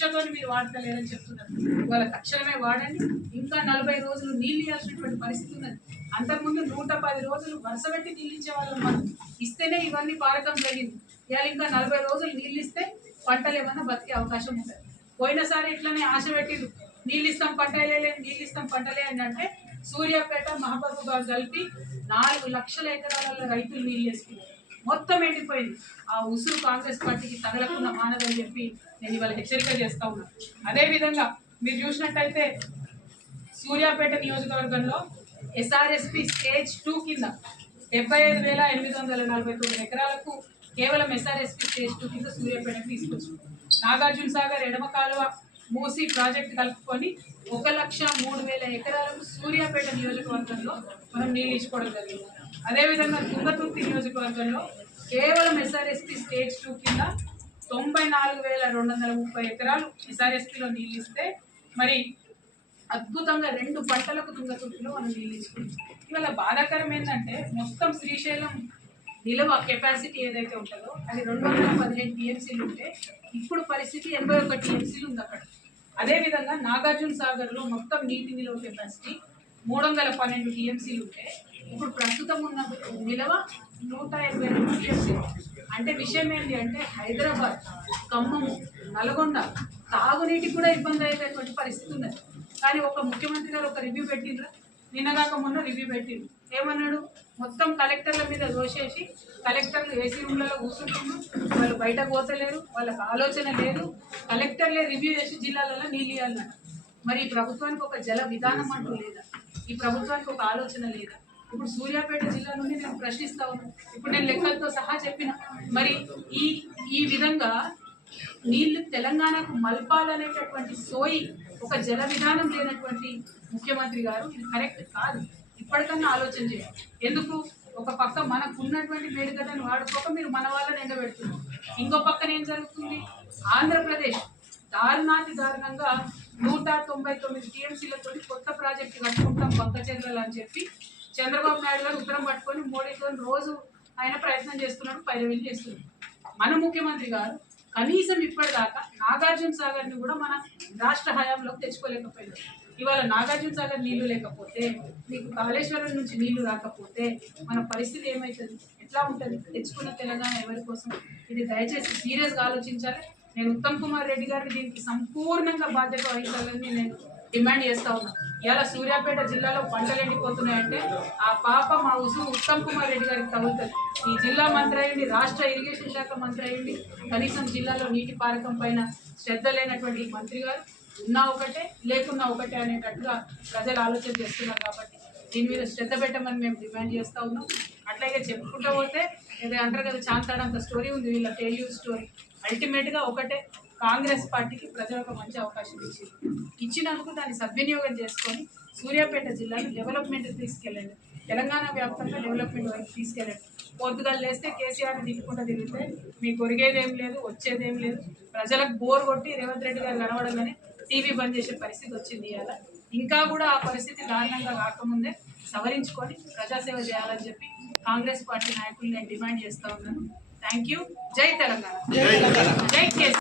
కక్షతో మీరు వాడతలేరని చెప్తున్నారు. ఇవాళ తక్షణమే వాడండి. ఇంకా 40 రోజులు నీళ్ళు ఇవ్వాల్సినటువంటి పరిస్థితి ఉన్నది. అంతకుముందు 110 రోజులు వరుస పెట్టి నీళ్ళు ఇచ్చే వాళ్ళం మనం. ఇస్తేనే ఇవన్నీ పారకం జరిగింది. ఇవాళ ఇంకా 40 రోజులు నీళ్ళు ఇస్తే పంటలు ఏమన్నా బతికే అవకాశం ఉంటుంది. పోయినసారి ఇట్లనే ఆశ పెట్టిండు, నీళ్ళు ఇస్తాం పంటలే, నీళ్ళు ఇస్తాం పంటలే అని అంటే సూర్యాపేట మహబూబాబాద్ కలిపి 4 లక్షల ఎకరాల రైతులు నీళ్ళు వేసుకున్నారు. మొత్తం ఎండిపోయింది. ఆ ఉసురు కాంగ్రెస్ పార్టీకి తగలకుండా మానదని చెప్పి నేను ఇవాళ హెచ్చరిక చేస్తా ఉన్నాను. అదేవిధంగా మీరు చూసినట్టయితే సూర్యాపేట నియోజకవర్గంలో ఎస్ఆర్ఎస్పి స్టేజ్ 2 కింద 75,849 ఎకరాలకు కేవలం ఎస్ఆర్ఎస్పి స్టేజ్ 2 కింద సూర్యాపేటకు తీసుకొచ్చింది. నాగార్జున సాగర్ ఎడమ కాలువ మూసి ప్రాజెక్టు కలుపుకొని 1,03,000 ఎకరాలకు సూర్యాపేట నియోజకవర్గంలో మనం నీళ్ళు ఇచ్చుకోవడం జరిగింది. అదేవిధంగా తుంగతుర్తి నియోజకవర్గంలో కేవలం ఎస్ఆర్ఎస్పి స్టేజ్ 2 కింద 94,230 ఎకరాలు ఎస్ఆర్ఎస్పిలో నీళ్ళు ఇస్తే మరి అద్భుతంగా 2 పంటలకు తుంగతుర్తిలో మనం నీళ్ళు ఇచ్చుకుంటాం. ఇవాళ బాధాకరం ఏంటంటే మొత్తం శ్రీశైలం నిల్వ కెపాసిటీ ఏదైతే ఉంటుందో అది 215 టీఎంసీలు ఉంటే ఇప్పుడు పరిస్థితి 81 టీఎంసీలు ఉంది అక్కడ. అదేవిధంగా నాగార్జున సాగర్లో మొత్తం నీటి నిల్వ కెపాసిటీ 312 టీఎంసీలు ఉంటే ఇప్పుడు ప్రస్తుతం ఉన్న నిల్వ 182 టీఎంసీలు. అంటే విషయం ఏంటి అంటే హైదరాబాద్, ఖమ్మము, నల్గొండ తాగునీటికి కూడా ఇబ్బంది అయ్యేటటువంటి పరిస్థితి ఉన్నది. కానీ ఒక ముఖ్యమంత్రి గారు ఒక రివ్యూ పెట్టిండ్రు, నిన్నగాక మొన్న రివ్యూ పెట్టిండ్రు. ఏమన్నాడు? మొత్తం కలెక్టర్ల మీద దోషేసి కలెక్టర్లు ఏసీ రూమ్లలో కూర్చుంటున్నారు, వాళ్ళు బయటకు పోతలేరు, వాళ్ళకి ఆలోచన లేదు, కలెక్టర్లే రివ్యూ చేసి జిల్లాలలో నీళ్ళు ఇవ్వాలన్నారు. మరి ఈ ప్రభుత్వానికి ఒక జల విధానం అంటూ లేదా? ఈ ప్రభుత్వానికి ఒక ఆలోచన లేదా? ఇప్పుడు సూర్యాపేట జిల్లా నుండి నేను ప్రశ్నిస్తా ఉన్నాను. ఇప్పుడు నేను లెక్కలతో సహా చెప్పిన మరి ఈ విధంగా నీళ్లు తెలంగాణకు మల్పాలనేటటువంటి సోయి ఒక జల విధానం లేనటువంటి ముఖ్యమంత్రి గారు ఇది కరెక్ట్ కాదు. ఇప్పటికన్నా ఆలోచన చేయాలి. ఎందుకు? ఒక పక్క మనకున్నటువంటి మేడిగడ్డను వాడుకోక మీరు మన వాళ్ళని ఎండబెడుతున్నారు. ఇంకో పక్కన ఏం జరుగుతుంది? ఆంధ్రప్రదేశ్ దారుణాతి దారుణంగా 199 టీఎంసీలతో కొత్త ప్రాజెక్టు కట్టుకుంటాం బంకచర్యలు అని చెప్పి చంద్రబాబు నాయుడు గారు ఉత్తరం పట్టుకొని మోడీతో రోజు ఆయన ప్రయత్నం చేస్తున్నాడు, పైరవీలు చేస్తున్నాడు. మన ముఖ్యమంత్రి గారు కనీసం ఇప్పటిదాకా నాగార్జున సాగర్ని కూడా మన రాష్ట్ర హయాంలోకి తెచ్చుకోలేకపోయారు. ఇవాళ నాగార్జున సాగర్ నీళ్లు లేకపోతే, మీకు కాళేశ్వరం నుంచి నీళ్లు రాకపోతే మన పరిస్థితి ఏమవుతుంది? ఎట్లా ఉంటుంది? తెచ్చుకున్న తెలంగాణ ఎవరి కోసం? ఇది దయచేసి సీరియస్గా ఆలోచించాలి. నేను ఉత్తమ్ కుమార్ రెడ్డి గారిని దీనికి సంపూర్ణంగా బాధ్యత వహించాలని నేను డిమాండ్ చేస్తా ఉన్నా. ఇలా సూర్యాపేట జిల్లాలో పంటలు ఎండిపోతున్నాయంటే ఆ పాప మా ఉసురు ఉత్తమ్ కుమార్ రెడ్డి గారికి తగులుతుంది. ఈ జిల్లా మంత్రి అయ్యండి, రాష్ట్ర ఇరిగేషన్ శాఖ మంత్రి అయ్యండి, కనీసం జిల్లాలో నీటి పారకం పైన శ్రద్ధ లేనటువంటి మంత్రి గారు ఉన్నా ఒకటే లేకున్నా ఒకటే అనేటట్టుగా ప్రజలు ఆలోచన చేస్తున్నారు. కాబట్టి దీని మీద శ్రద్ధ పెట్టమని మేము డిమాండ్ చేస్తూ ఉన్నాం. అట్లాగే చెప్పుకుంటూ పోతే ఏదో అంటారు కదా, చాంతాడంత స్టోరీ ఉంది వీళ్ళ ఫెయిల్యూర్ స్టోరీ. అల్టిమేట్గా ఒకటే, కాంగ్రెస్ పార్టీకి ప్రజలకు మంచి అవకాశం ఇచ్చినందుకు దాన్ని సద్వినియోగం చేసుకొని సూర్యాపేట జిల్లాను డెవలప్మెంట్కి తీసుకెళ్ళండి, తెలంగాణ వ్యాప్తంగా డెవలప్మెంట్ వైపు తీసుకెళ్ళండి. పొద్దుగాలు లేస్తే కేసీఆర్ని తిట్టుకుంటూ తిరిగితే మీకు ఒరిగేదేం లేదు, వచ్చేదేం లేదు. ప్రజలకు బోర్ కొట్టి రేవంత్ రెడ్డి గారు కనబడంగానే టీవీ బంద్ చేసే పరిస్థితి వచ్చింది. ఇవాళ ఇంకా కూడా ఆ పరిస్థితి దారుణంగా కాకముందే సవరించుకొని ప్రజాసేవ చేయాలని చెప్పి కాంగ్రెస్ పార్టీ నాయకులు నేను డిమాండ్ చేస్తూ ఉన్నాను. Thank you. జై తెలంగాణ, జై కేసీఆర్.